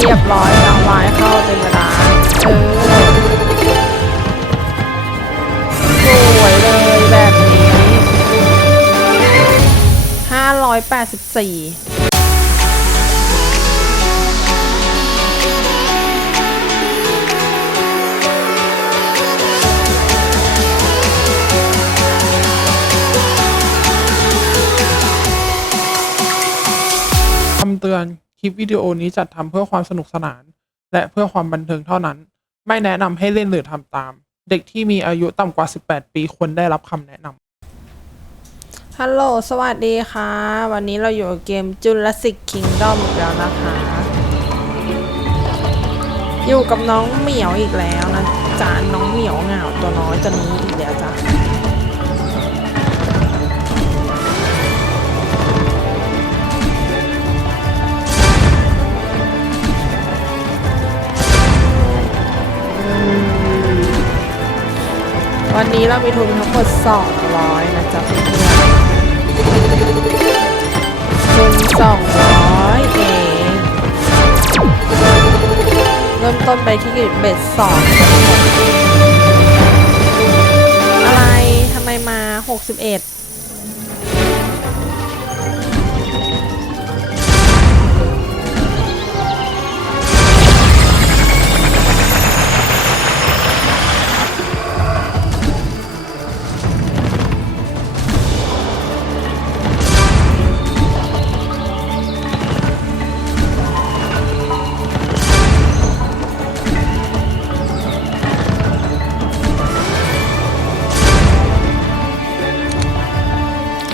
เรียบร้อยน้องไม้เข้าเต็มเวลาเออสวยเลยแบบนี้584คำเตือนคลิปวิดีโอนี้จัดทำเพื่อความสนุกสนาน และเพื่อความบันเทิงเท่านั้น ไม่แนะนำให้เล่นหรือทำตาม เด็กที่มีอายุต่ำกว่า 18 ปีควรได้รับคำแนะนำ ฮัลโหล สวัสดีค่ะ วันนี้เราอยู่กับเกมจุลศิกคิงดอมอีกแล้วนะคะ อยู่กับน้องเหมียวอีกแล้วนะจานน้องเหมียวเหงาตัวน้อยตัวนี้อีกแล้วจ้ะนี้เรามีทุนทั้งหมด 200นะจ๊ะเพื่อนทุน200 เอง เริ่มต้นไปที่เบ็ดสองอะไร ทำไมมา 61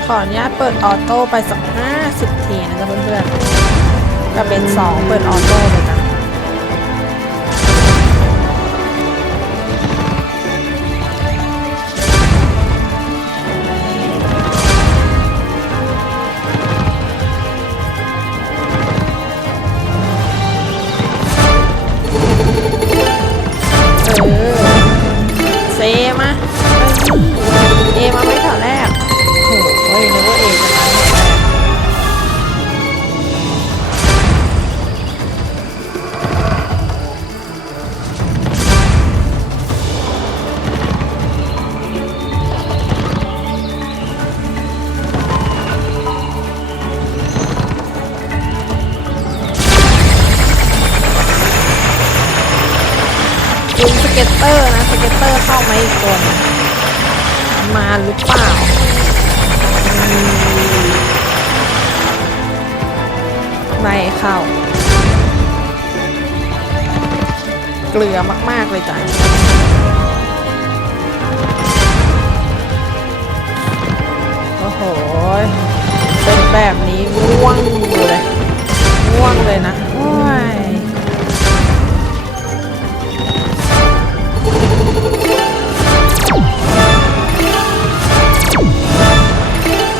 ขออนุญาตเปิดออโต้ไปสักห้าสิบทีนะะเพื่อนๆ ก็เป็นสองเปิดออโต้เลยนะเก็ตเตอร์นะ สเก็ตเตอร์เข้ามาอีกคนมาหรือเปล่าไม่เข้า เกลือมาก ๆ เลยจ้ะโอ้โหเป็นแบบนี้ง่วงอยู่เลยง่วงเลยนะโอ้ย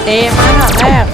เอมาแรก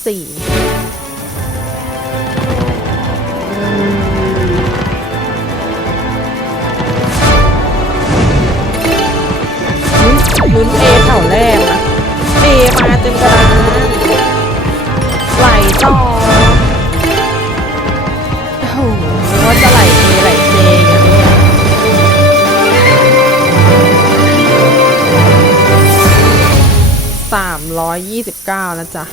4ลุ้นเอเข่าแรกนะเอมาเต็มกระดานไหลต่อโอ้โหว่าจะไหลเอไหลเจอย่างเงี้ยสามร้อยยี่สิบเก้านะจ้ะ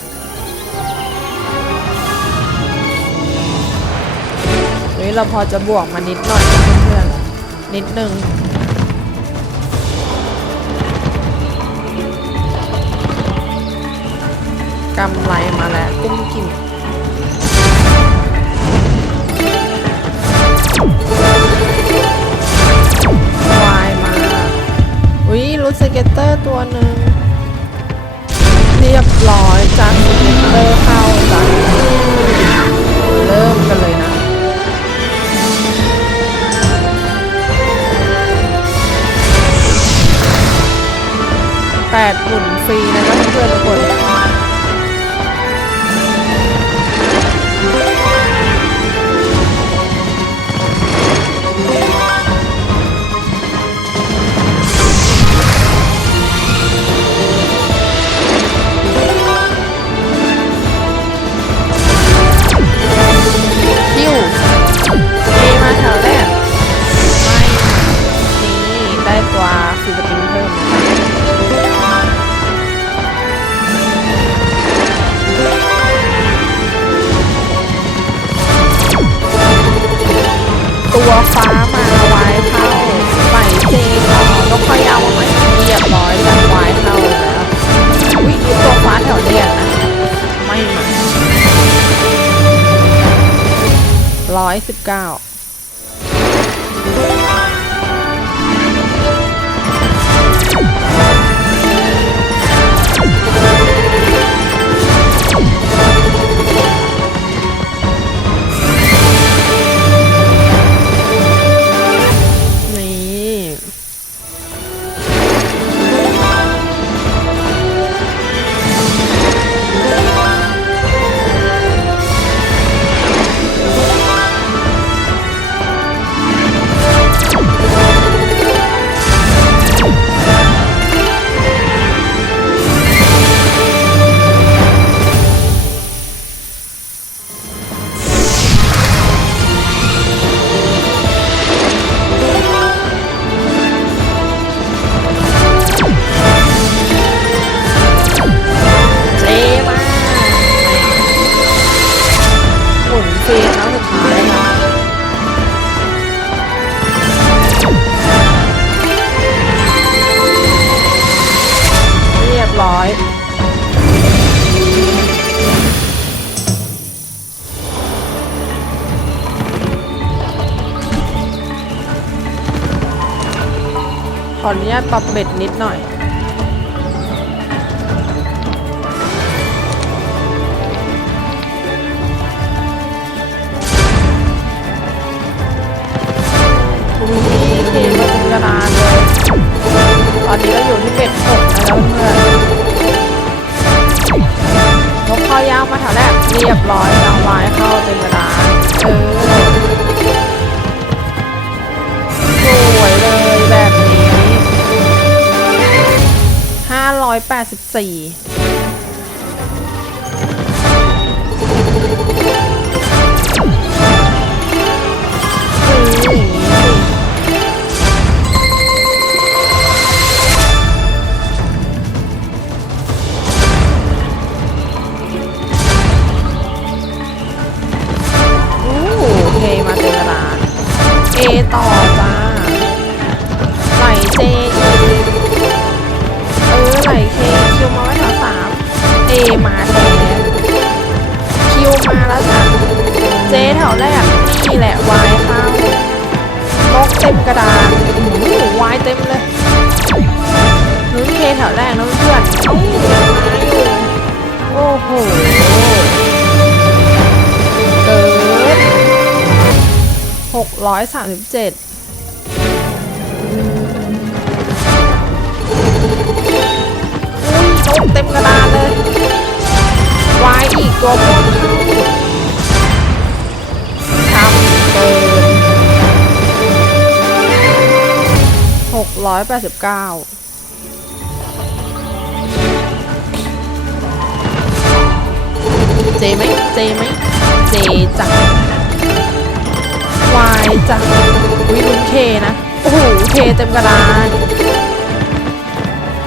เราพอจะบวกมานิดหน่อยเพื่อนๆ นิดหนึ่งกำไรมาแล้วกุ้งกินวายมาอุ้ยรูสเก็ตเตอร์ตัวหนึ่ง เรียบร้อยจักสเก็ตเตอร์เข้าจัง เริ่มกันเลยนะ8หมุนฟรีนะครับเพื่อนทุกคนอฟ้ามาไว้เข้าใหมเจก็ต้องพยายามาเรียบร้อยจากไว้เข้าแล้ววิ่งตัวฟ้าแถวเนี้ยนะไม่มาร้อยสิบเก้าซีครั้งสุดท้ายคะเรียบร้อย ขออนุญาตปรับเบ็ดนิดหน่อยอยแปดสิบสี่ต่อ637โดนเต็มกระดานเลยวาย อีกตัวพวเขาทำเกินหกร้อยแปดสิบเก้าเจไหมเจไหมเจจังวายจอุ้ยลุนเคนะ โอ้โหเคเต็มกระดาน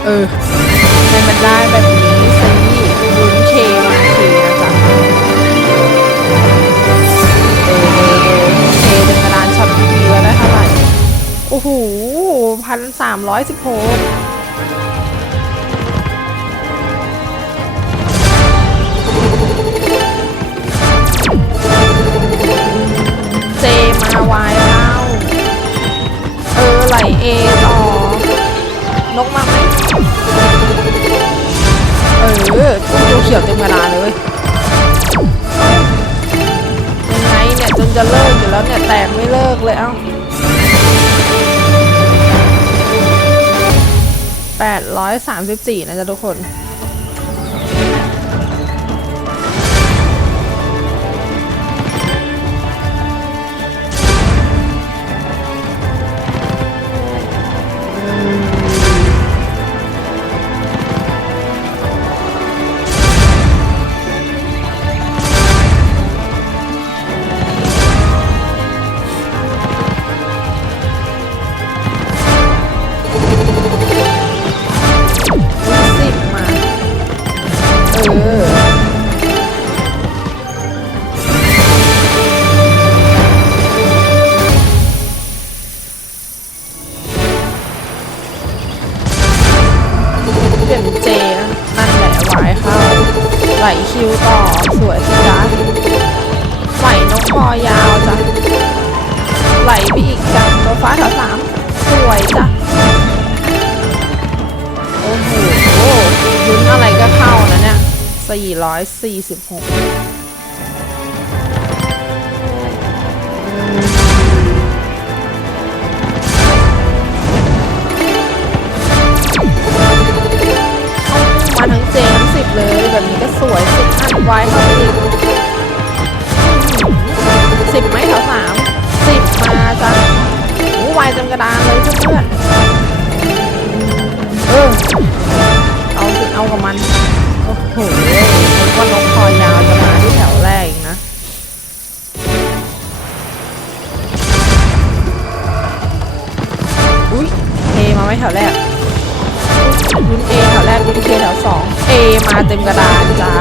เออให้มันได้แบบนี้สิลุนเคมาเคนะจ๊ะเออเออเออเคเต็มกระดานช็อตดีแล้วได้เท่าไหร่โอ้โห พันสามร้อยสิบหกขียวเต็มเวลาเลยยังไงเนี่ยจนจะเลิกอยู่แล้วเนี่ยแตกไม่เลิกเลยเอ้ามสิบสี่นะจ๊ะทุกคนฟ้าแถวสาม สวยจ้ะ โอ้โหลุ้นอะไรก็เข้านะเนี่ยสี่ร้อยสี่สิบหกมาทั้งเจทั้งสิบเลยแบบนี้ก็สวยสิบอันไว้เข้าไปอีแถวแรก รุ้นเอแถวแรก รุ้นเคแถวสองเอมาเต็มกระดานจ้า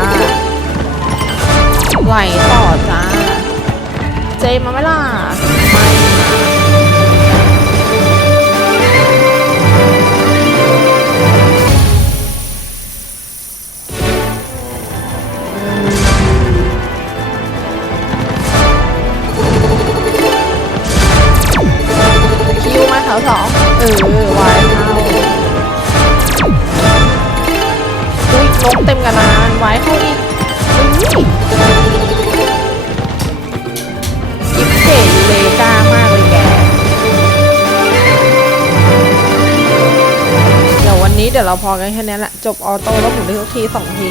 ไหลต่อจ้า เจมาไหมล่ะบเต็มกันนานไว้เข้าอีกกิฟเจ๋เลกามากเลยแกเดี๋ยววันนี้เดี๋ยวเราพอกันแค่นี้แหละ จบออโต้แล้วหมุนได้ทุกทีสองที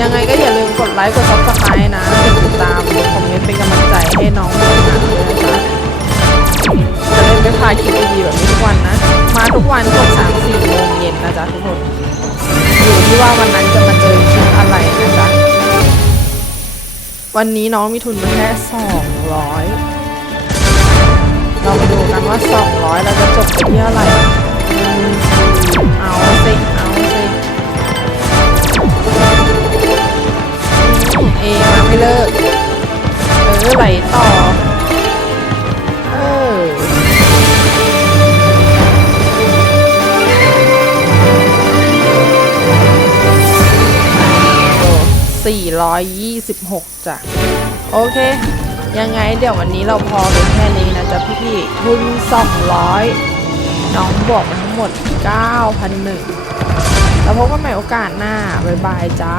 ยังไงก็อย่าลืมกดไลค์ กดซับสไครต์นะ ติดตามกดคอมเมนต์เป็นกำลังใจให้น้องด้วยนะ จะเล่นไม่พลาดคลิปดีๆแบบนี้ทุกวันนะ มาทุกวันจบสามสี่นะจ๊ะทุกคน อยู่ที่ว่าวันนั้นจะมาเจอชิ้นอะไรนะจ๊ะวันนี้น้องมีทุนมาแค่สองร้อยเราไปดูกันว่าสองร้อยเราจะจบที่อะไรเอาสิเอาสิเอมาไม่เลิก เออไหลต่อ126จ้ะโอเค ยังไงเดี๋ยววันนี้เราพอเป็นแค่นี้นะจ๊ะพี่พี่ทุน 200 น้องบอกมาทั้งหมด9,001แล้วพบกันใหม่โอกาสหน้าบ๊ายบายจ้า